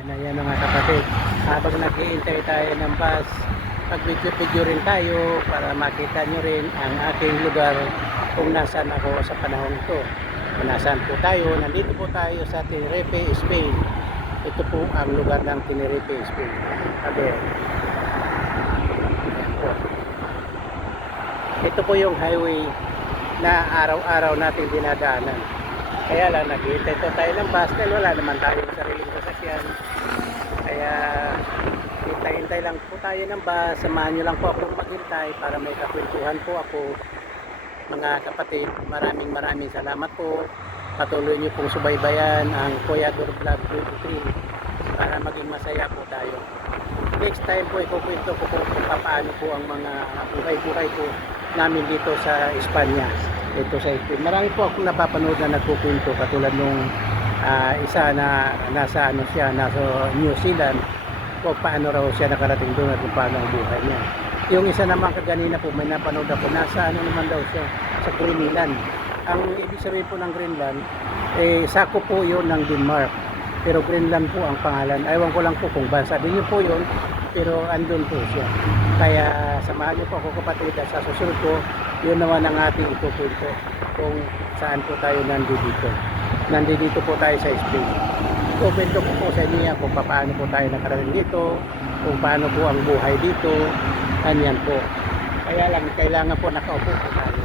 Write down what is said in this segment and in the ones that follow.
Ayan mga kapatid, habang nag-iintay tayo ng bus, mag-video rin tayo para makita nyo rin ang aking lugar kung nasaan ako sa panahon ito. Kung nasaan po tayo, nandito po tayo sa Tenerife, Spain. Ito po ang lugar ng Tenerife, Spain. Sabi, ayan po. Ito po yung highway na araw-araw natin dinadaanan. Kaya lang, nag-iintay po tayo ng bus dahil wala naman tayong sariling sasakyan. Kaya hintay-hintay lang po tayo ng bus. Samahan nyo lang po ako maghintay para may kakwentuhan po ako. Mga kapatid, maraming salamat po. Patuloy nyo pong subaybayan ang Kuya Dor Vlog 23 para maging masaya po tayo. Next time po ikukwento ko po kung paano po ang mga buhay-buhay po namin dito sa Espanya. Ito sa Spain. Marami po akong napapanood na nagkukwento katulad nung isa na nasa New Zealand kung paano raw siya nakarating doon at kung paano ang buhay niya. Yung isa naman kaganina po may napanood ako, nasa naman daw siya sa Greenland. Ang ibig sabihin po ng Greenland, sako po yun ng Denmark, pero Greenland po ang pangalan. Ewan ko lang po kung bansa din yun po yun, pero andun po siya. Kaya samahan niyo po ako kapatid at sa susunod po, yun naman ang ating ikukwento kung saan po tayo nandito po tayo sa Spain. Ikukwento ko po sa inyo kung paano po tayo nakarating dito, kung paano po ang buhay dito, ganyan po. Kaya lang kailangan po nakaupo po tayo.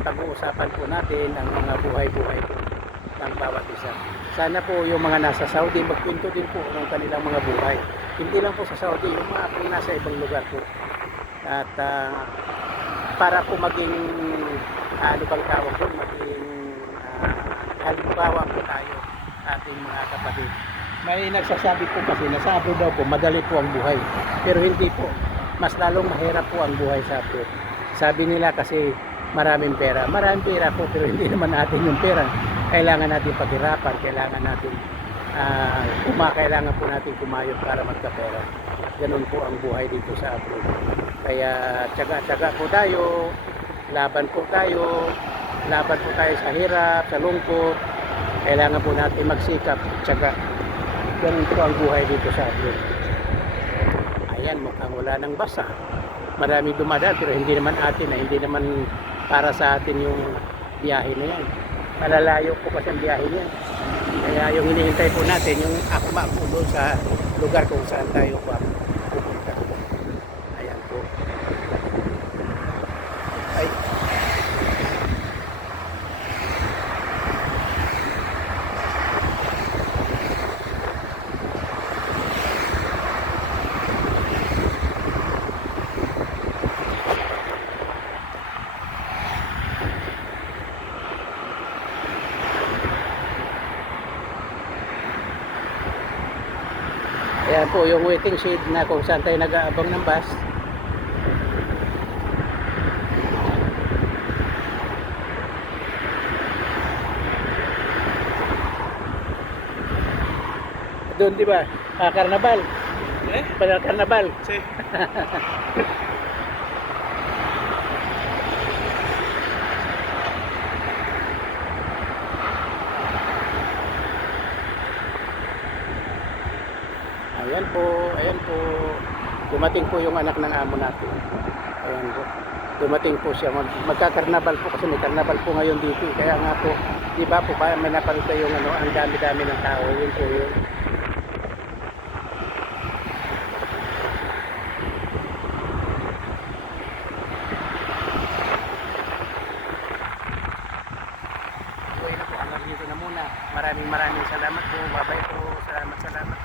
Pag-uusapan po natin ang mga buhay-buhay po ng bawat isa. Sana po yung mga nasa Saudi magkwento din po ng kanilang mga buhay. Hindi lang po sa Saudi, yung mga po nasa ibang lugar po. At para po maging ano bang tawag po, maging halimbawa po tayo ating mga kapatid. May nagsasabi po kasi na sa abroad daw po madali po ang buhay, pero hindi po, mas lalong mahirap po ang buhay sa abroad. Sabi nila kasi maraming pera po, pero hindi naman natin yung pera. Kailangan natin paghirapan, kailangan po natin kumayod para magkapera. Ganun po ang buhay dito sa abroad. Kaya tsaga-tsaga po tayo, laban po tayo sa hirap, sa lungkot. Kailangan po natin magsikap, tsaga. Ganun po ang buhay dito sa abroad. Ayan, mukhang wala ng basa. Maraming dumadaan pero hindi naman para sa atin yung biyahe na yan. Malalayo po kasi ang biyahe niya. Kaya yung hinihintay po natin, yung akma po doon sa lugar kung saan tayo pupunta. Ayan po. Ay. Ayan po yung waiting shed na kung saan tayo nag-aabang ng bus. Doon di ba? Karnabal. Pada Karnabal. Sí. Ayan po. Dumating po yung anak ng amo natin. Ayan po. Dumating po siya. Magkakarnabal po kasi may karnabal po ngayon dito. Kaya nga po, di ba po ba may napanood yung ang dami-dami ng tao. Yun po yun. Okay na po. Hanggang dito na muna. Maraming salamat po. Bye-bye po. Salamat.